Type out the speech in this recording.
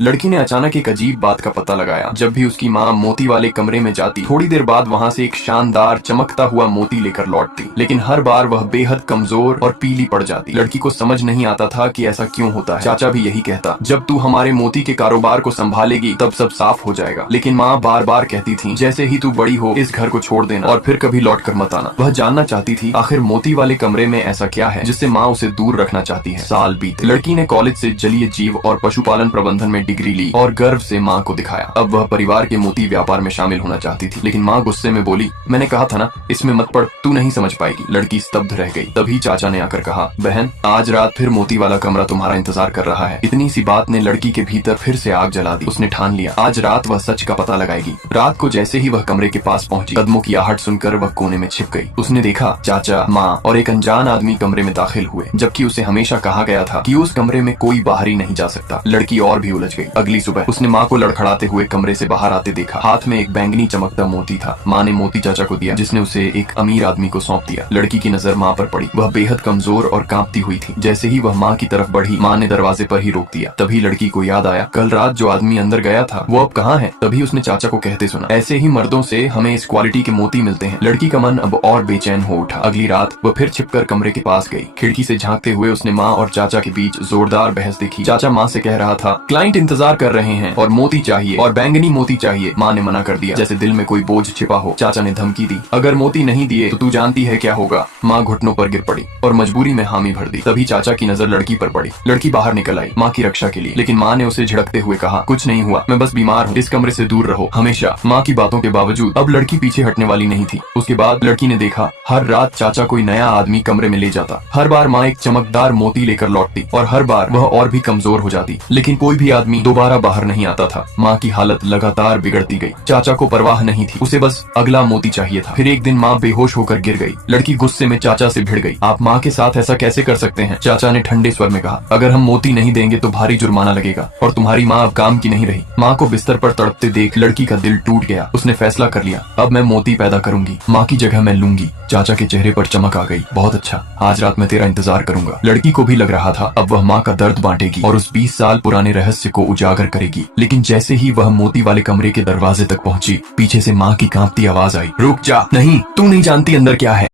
लड़की ने अचानक एक अजीब बात का पता लगाया। जब भी उसकी माँ मोती वाले कमरे में जाती, थोड़ी देर बाद वहाँ से एक शानदार चमकता हुआ मोती लेकर लौटती, लेकिन हर बार वह बेहद कमजोर और पीली पड़ जाती। लड़की को समझ नहीं आता था कि ऐसा क्यों होता है। चाचा भी यही कहता, जब तू हमारे मोती के कारोबार को संभालेगी तब सब साफ हो जाएगा। लेकिन माँ बार बार कहती थी, जैसे ही तू बड़ी हो इस घर को छोड़ देना और फिर कभी लौट कर मत आना। वह जानना चाहती थी आखिर मोती वाले कमरे में ऐसा क्या है जिससे माँ उसे दूर रखना चाहती है। साल बीते, लड़की ने कॉलेज से जलीय जीव और पशुपालन प्रबंधन में डिग्री ली और गर्व से माँ को दिखाया। अब वह परिवार के मोती व्यापार में शामिल होना चाहती थी, लेकिन माँ गुस्से में बोली, मैंने कहा था ना इसमें मत पड़, तू नहीं समझ पाएगी। लड़की स्तब्ध रह गई। तभी चाचा ने आकर कहा, बहन आज रात फिर मोती वाला कमरा तुम्हारा इंतजार कर रहा है। इतनी सी बात ने लड़की के भीतर फिर से आग जला दी। उसने ठान लिया आज रात वह सच का पता लगाएगी। रात को जैसे ही वह कमरे के पास पहुंची, कदमों की आहट सुनकर वह कोने में छिप गई। उसने देखा चाचा, माँ और एक अनजान आदमी कमरे में दाखिल हुए, जबकि उसे हमेशा कहा गया था कि उस कमरे में कोई बाहरी नहीं जा सकता। लड़की और भी उलझ गई। अगली सुबह उसने माँ को लड़खड़ाते हुए कमरे से बाहर आते देखा। हाथ में एक बैंगनी चमकता मोती था। माँ ने मोती चाचा को दिया, जिसने उसे एक अमीर आदमी को सौंप दिया। लड़की की नजर माँ पर पड़ी। वह बेहद कमजोर और कांपती हुई थी। जैसे ही वह माँ की तरफ बढ़ी, माँ ने दरवाजे पर ही रोक दिया। तभी लड़की को याद आया, कल रात जो आदमी अंदर गया था वो अब कहाँ है। तभी उसने चाचा को कहते सुना, ऐसे ही मर्दों से हमें इस क्वालिटी के मोती मिलते हैं। लड़की का मन अब और बेचैन हो उठा। अगली रात वह फिर छिपकर कमरे के पास गई। खिड़की से झांकते हुए उसने माँ और चाचा के बीच जोरदार बहस देखी। चाचा माँ से कह रहा था, क्लाइंट इंतजार कर रहे हैं और मोती चाहिए और बैंगनी मोती चाहिए। माँ ने मना कर दिया, जैसे दिल में कोई बोझ छिपा हो। चाचा ने धमकी दी, अगर मोती नहीं दिए तो तू जानती है क्या होगा। माँ घुटनों पर गिर पड़ी और मजबूरी में हामी भर दी। तभी चाचा की नजर लड़की पर पड़ी। लड़की बाहर निकल आई माँ की रक्षा के लिए, लेकिन माँ ने उसे झिड़कते हुए कहा, कुछ नहीं हुआ, मैं बस बीमार हूँ, इस कमरे से दूर रहो। हमेशा माँ की बातों के बावजूद अब लड़की पीछे हटने वाली नहीं थी। उसके बाद लड़की ने देखा हर रात चाचा कोई नया आदमी कमरे में ले जाता। हर बार माँ एक चमकदार मोती लेकर लौटती और हर बार वह और भी कमजोर हो जाती, लेकिन कोई भी आदमी दोबारा बाहर नहीं आता था। माँ की हालत लगातार बिगड़ती गई। चाचा को परवाह नहीं थी, उसे बस अगला मोती चाहिए था। फिर एक दिन माँ बेहोश होकर गिर गई। लड़की गुस्से में चाचा से भिड़ गई, आप माँ के साथ ऐसा कैसे कर सकते हैं। चाचा ने ठंडे स्वर में कहा, अगर हम मोती नहीं देंगे तो भारी जुर्माना लगेगा और तुम्हारी माँ अब काम की नहीं रही। माँ को बिस्तर पर तड़पते देख लड़की का दिल टूट गया। उसने फैसला कर लिया, अब मैं मोती पैदा करूंगी, माँ की जगह मैं लूंगी। चाचा के चेहरे पर चमक आ गई, बहुत अच्छा, आज रात मैं तेरा इंतजार करूंगा। लड़की को भी लग रहा था अब वह माँ का दर्द बांटेगी और उस 20 साल पुराने रहस्य को उजागर करेगी। लेकिन जैसे ही वह मोती वाले कमरे के दरवाजे तक पहुंची, पीछे से माँ की कांपती आवाज आई, रुक जा, नहीं, तू नहीं जानती अंदर क्या है।